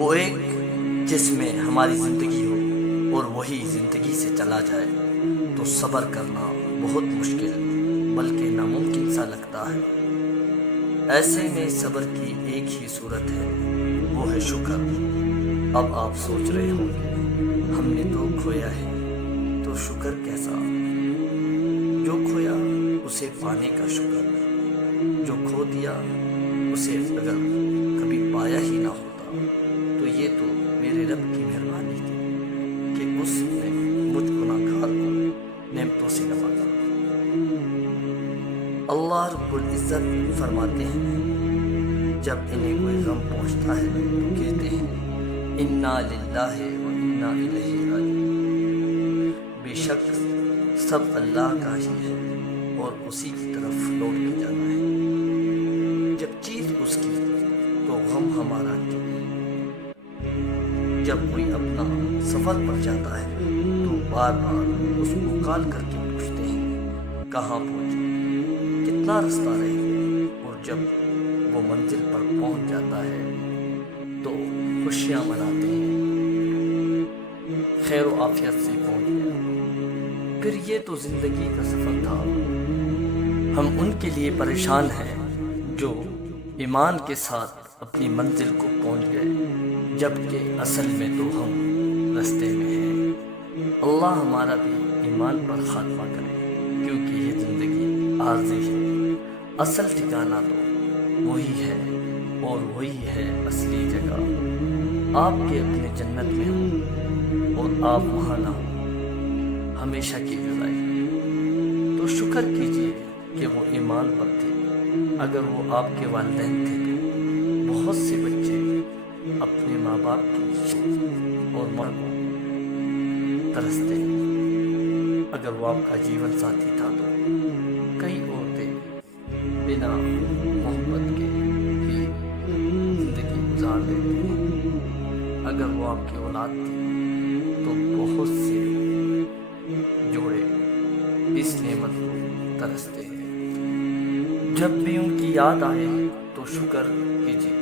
وہ ایک جس میں ہماری زندگی ہو اور وہی زندگی سے چلا جائے تو صبر کرنا بہت مشکل بلکہ ناممکن سا لگتا ہے۔ ایسے میں صبر کی ایک ہی صورت ہے، وہ ہے شکر۔ اب آپ سوچ رہے ہوں گے ہم نے تو کھویا ہے تو شکر کیسا؟ جو کھویا اسے پانے کا شکر، جو کھو دیا اسے اگر کبھی پایا ہی نہ ہوتا تو یہ تو میرے رب کی مہربانی تھی کہ اس نے مجھ گناہگار کو نعمتوں سے نوازا۔ اللہ رب العزت فرماتے ہیں جب انہیں کوئی غم پہنچتا ہے تو کہتے ہیں انا للہ و انا الیہ راجعون، بے شک سب اللہ کا ہی ہے اور اسی کی طرف لوٹ کے جانا ہے۔ جب چیز اس کی تو غم ہمارا کیوں؟ جب کوئی اپنا سفر پر جاتا ہے تو بار بار اس کو کال کر کے پوچھتے ہیں کہاں پہنچے، کتنا رستہ رہ گیا، اور جب وہ منزل پر پہنچ جاتا ہے تو خوشیاں مناتے ہیں خیر و عافیت سے پہنچ گیا۔ پھر یہ تو زندگی کا سفر تھا۔ ہم ان کے لیے پریشان ہیں جو ایمان کے ساتھ اپنی منزل کو پہنچ گئے، جبکہ اصل میں تو ہم راستے میں ہیں۔ اللہ ہمارا بھی ایمان پر خاتمہ کرے، کیونکہ یہ زندگی عارضی ہے، اصل ٹھکانہ تو وہی ہے اور وہی ہے اصلی جگہ۔ آپ کے اپنے جنت میں ہوں اور آپ وہاں نہ ہوں ہمیشہ کی جدائی، تو شکر کیجیے کہ وہ ایمان پر تھے۔ اگر وہ آپ کے والدین تھے تو بہت سے بچے اپنے ماں باپ کی اور ماں کو ترستے ہیں۔ اگر وہ آپ کا جیون ساتھی تھا تو کئی عورتیں بنا محبت کے ہی زندگی گزار دیتی ہیں۔ اگر وہ آپ کی اولاد تھی تو بہت سے جوڑے اس نعمت کو ترستے ہیں۔ جب بھی ان کی یاد آئے تو شکر کیجیے،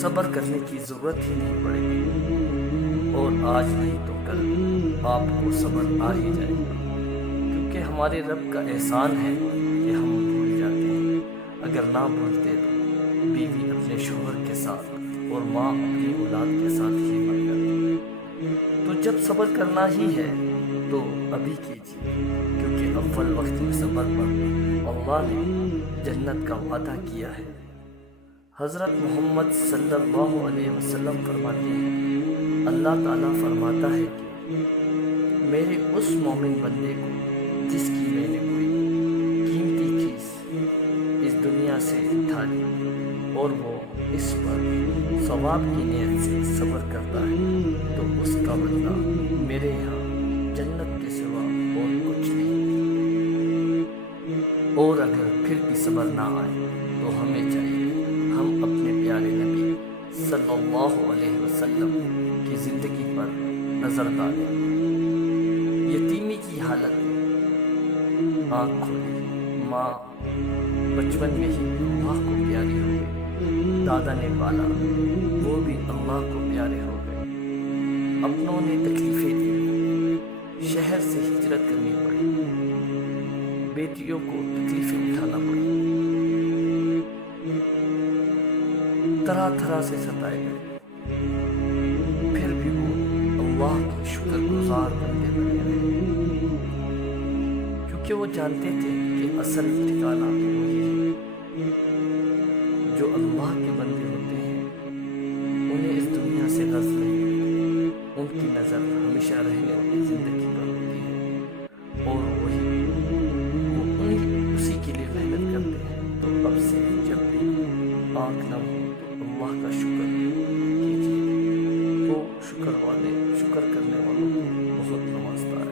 صبر کرنے کی ضرورت ہی نہیں پڑے گی، اور آج نہیں تو کل آپ کو صبر آ ہی جائے گا، کیونکہ ہمارے رب کا احسان ہے کہ ہم بھول جاتے ہیں۔ اگر نہ بھولتے تو بیوی اپنے شوہر کے ساتھ اور ماں اپنی اولاد کے ساتھ ہی مر جاتی۔ تو جب صبر کرنا ہی ہے تو ابھی کیجیے، کیونکہ اول وقت میں صبر پر اللہ نے جنت کا وعدہ کیا ہے۔ حضرت محمد صلی اللہ علیہ وسلم فرماتے ہیں اللہ تعالیٰ فرماتا ہے کہ میرے اس مومن بندے کو جس کی میں نے کوئی قیمتی چیز اس دنیا سے اٹھا لی اور وہ اس پر ثواب کی نیت سے صبر کرتا ہے تو اس کا بدلہ میرے یہاں جنت کے سوا اور کچھ نہیں۔ اور اگر پھر بھی صبر نہ آئے تو ہمیں چاہیے ہم اپنے پیارے نبی صلی اللہ علیہ وسلم کی زندگی پر نظر ڈالیں۔ یتیمی کی حالت میں آنکھ کھولی، ماں بچپن میں ہی اللہ کو پیاری ہو گئی، دادا نے پالا وہ بھی اللہ کو پیارے ہو گئے، اپنوں نے تکلیفیں دی، شہر سے ہجرت کرنی پڑی، بیٹیوں کو تکلیفیں اٹھانا پڑی، طرح طرح سے ستائے گئے، پھر بھی وہ اللہ کے شکر گزار بندے بنے رہے، کیونکہ وہ جانتے تھے کہ اصل ٹھکانہ تو وہی ہے۔ جو اللہ کے بندے ہوتے ہیں انہیں اس دنیا سے غرض نہیں ہوتی، ان کی نظر ہمیشہ رہنے والی زندگی پر ہوتی ہے، اور وہی وہ اسی کے لیے محنت کرتے ہیں۔ تو اب سے جب بھی آنکھ نہ ہو تو اللہ کا شکر کیجیے، وہ شکر کرنے والوں کو بہت نوازتا ہے۔